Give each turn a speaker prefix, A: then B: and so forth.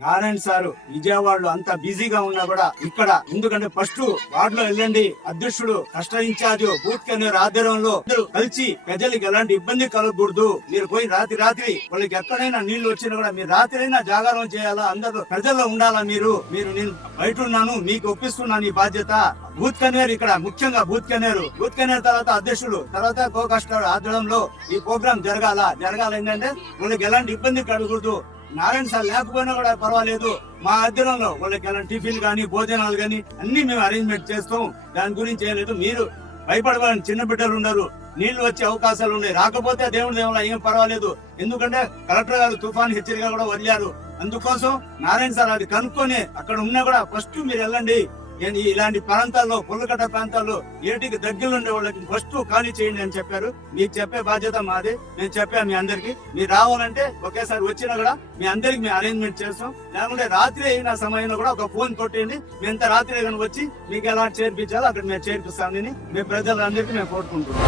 A: Narayana sir విజయవాడలో అంత బిజీగా ఉన్నా కూడా ఇక్కడ ఎందుకంటే ఫస్ట్ వార్డులో వెళ్ళండి అధ్యక్షుడు కష్ట ఇన్ఛార్జ్ బూత్ కేంద్ర ఆధ్వర్యంలో కలిసి ప్రజలకు ఎలాంటి ఇబ్బంది కలగకూడదు. మీరు పోయి రాత్రి రాత్రి వాళ్ళకి ఎక్కడైనా నీళ్ళు వచ్చినా కూడా మీరు రాత్రి అయినా జాగారం చేయాలా? అందరూ ప్రజల్లో ఉండాలా మీరు? మీరు నేను బయట ఉన్నాను మీకు ఒప్పిస్తున్నాను ఈ బాధ్యత. బూత్ కనేరు ఇక్కడ ముఖ్యంగా బూత్ కనేరు బూత్ కనేరు తర్వాత అధ్యక్షుడు తర్వాత కో కష్టాడు ఆధ్వర్యంలో ఈ ప్రోగ్రాం జరగాల? జరగాల ఏంటంటే వాళ్ళకి ఎలాంటి ఇబ్బంది కలగకూడదు. నారాయణ సార్ లేకపోయినా కూడా పర్వాలేదు. మా అధ్యయనంలో వాళ్ళకి ఎలాంటి టిఫిన్ కానీ భోజనాలు కానీ అన్ని మేము అరేంజ్మెంట్ చేస్తాం. దాని గురించి ఏం లేదు. మీరు భయపడవాలని చిన్న బిడ్డలు ఉన్నారు. నీళ్ళు వచ్చే అవకాశాలు ఉన్నాయి. రాకపోతే దేవుడి దేవుల ఏం పర్వాలేదు. ఎందుకంటే కలెక్టర్ గారు తుఫాన్ హెచ్చరిక కూడా వదిలారు. అందుకోసం నారాయణ సార్ అది కనుక్కొని అక్కడ ఉన్నా కూడా ఫస్ట్ మీరు వెళ్ళండి. నేను ఇలాంటి ప్రాంతాల్లో పుల్లకట్ట ప్రాంతాల్లో ఏటికి దగ్గరలో ఉండే వాళ్ళకి ఫస్ట్ ఖాళీ చేయండి అని చెప్పారు. మీకు చెప్పే బాధ్యత మాది. నేను చెప్పాను మీ అందరికి. మీరు రావాలంటే ఒకేసారి వచ్చినా కూడా మీ అందరికి మేము అరేంజ్మెంట్ చేస్తాం. లేకుంటే రాత్రి అయిన సమయంలో కూడా ఒక ఫోన్ కొట్టేయండి. మేము ఎంత రాత్రి కానీ వచ్చి మీకు ఎలా చేర్పించాలో అక్కడ మేము చేర్పిస్తామని మీ ప్రజలందరికీ మేము కోరుకుంటున్నాం.